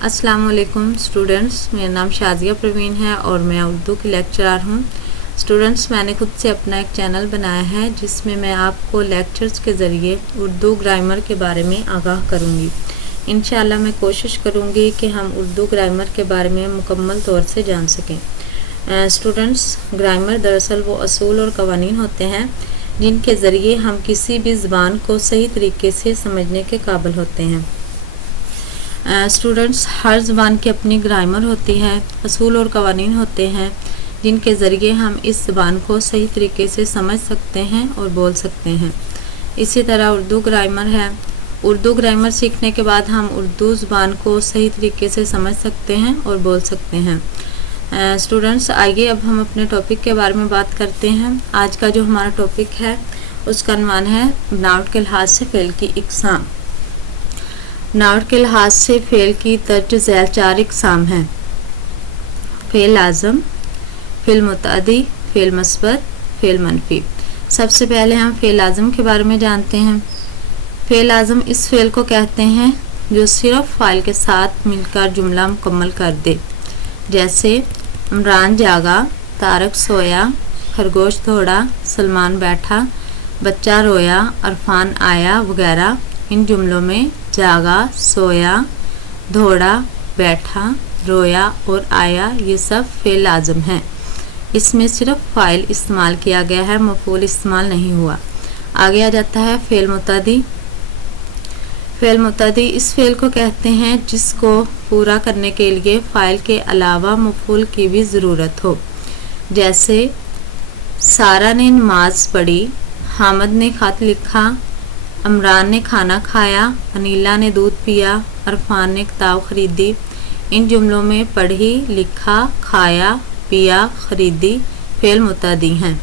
अस्सलाम वालेकुम स्टूडेंट्स, मेरा नाम शाजिया प्रवीण है और मैं उर्दू की लेक्चरर हूँ। स्टूडेंट्स, मैंने खुद से अपना एक चैनल बनाया है जिसमें मैं आपको लेक्चर्स के ज़रिए उर्दू ग्रामर के बारे में आगाह करूँगी। इंशाअल्लाह मैं कोशिश करूँगी कि हम उर्दू ग्रामर के बारे में मुकम्मल तौर से जान सकें। स्टूडेंट्स, ग्रामर दरअसल वो असूल और कवानीन होते हैं जिनके ज़रिए हम किसी भी ज़बान को सही तरीके से समझने के काबिल होते हैं। स्टूडेंट्स, हर ज़बान की अपनी ग्रामर होती है, असूल और कवानीन होते हैं जिनके ज़रिए हम इस ज़बान को सही तरीके से समझ सकते हैं और बोल सकते हैं। इसी तरह उर्दू ग्रामर है। उर्दू ग्रामर सीखने के बाद हम उर्दू ज़बान को सही तरीके से समझ सकते हैं और बोल सकते हैं। स्टूडेंट्स, आइए अब हम अपने टॉपिक के बारे में बात करते हैं। आज का जो हमारा टॉपिक है उसका अनुमान है बनावट के लिहाज से फ़ेल की इक़साम। बनावट के लिहाज से फ़ेल की दर्ज झैल 4 इक़साम हैं: फ़ेल लाज़िम, फ़ेल मुतअद्दी, फ़ेल मस्बत, फ़ेल मनफ़ी। सबसे पहले हम फ़ेल लाज़िम के बारे में जानते हैं। फ़ेल लाज़िम इस फ़ेल को कहते हैं जो सिर्फ फ़ाइल के साथ मिलकर जुमला मुकम्मल कर दे, जैसे इमरान जागा, तारक सोया, खरगोश दौड़ा, सलमान बैठा, बच्चा रोया, अरफान आया वगैरह। इन जुमलों में जागा, सोया, दौड़ा, बैठा, रोया और आया ये सब फ़ेल लाज़िम हैं। इसमें सिर्फ फ़ाइल इस्तेमाल किया गया है, मफ़ूल इस्तेमाल नहीं हुआ। आगे आ जाता है फ़ेल मुतअद्दी। फ़ेल मुतअद्दी इस फ़ेल को कहते हैं जिसको पूरा करने के लिए फ़ाइल के अलावा मफ़ूल की भी ज़रूरत हो, जैसे सारा ने नमाज़ पढ़ी, हामिद ने ख़त लिखा, इमरान ने खाना खाया, अनीला ने दूध पिया, अरफान ने किताब ख़रीदी। इन जुमलों में पढ़ी, लिखा, खाया, पिया, ख़रीदी फ़ेल मुतअद्दी हैं।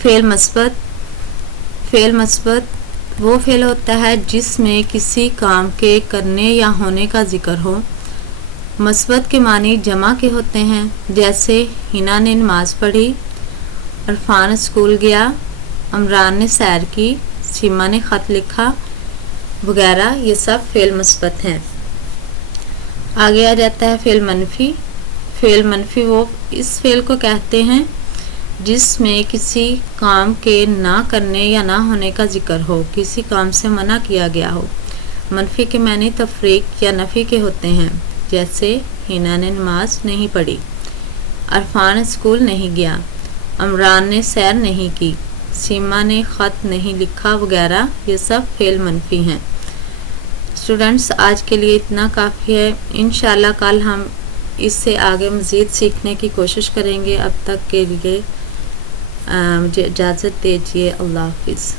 फ़ेल मस्बत। फ़ेल मस्बत वो फ़ेल होता है जिसमें किसी काम के करने या होने का ज़िक्र हो। मस्बत के मानी जमा के होते हैं, जैसे हिना ने नमाज़ पढ़ी, अरफान स्कूल गया, इमरान ने सैर की, सीमा ने ख़त लिखा वगैरह ये सब फ़ेल मस्बत हैं। आगे आ जाता है फ़ेल मनफ़ी। फ़ेल मनफ़ी वो इस फ़ेल को कहते हैं जिसमें किसी काम के ना करने या ना होने का ज़िक्र हो, किसी काम से मना किया गया हो। मनफ़ी के मानी तफ़रीक या नफ़ी के होते हैं, जैसे हिना ने नमाज नहीं पढ़ी, अरफान स्कूल नहीं गया, इमरान ने सैर नहीं की, सीमा ने ख़त नहीं लिखा वगैरह ये सब फ़ेल मनफ़ी हैं। स्टूडेंट्स, आज के लिए इतना काफ़ी है। इंशाअल्लाह कल हम इससे आगे मज़ीद सीखने की कोशिश करेंगे। अब तक के लिए मुझे इजाज़त दीजिए। अल्लाह हाफ़िज़।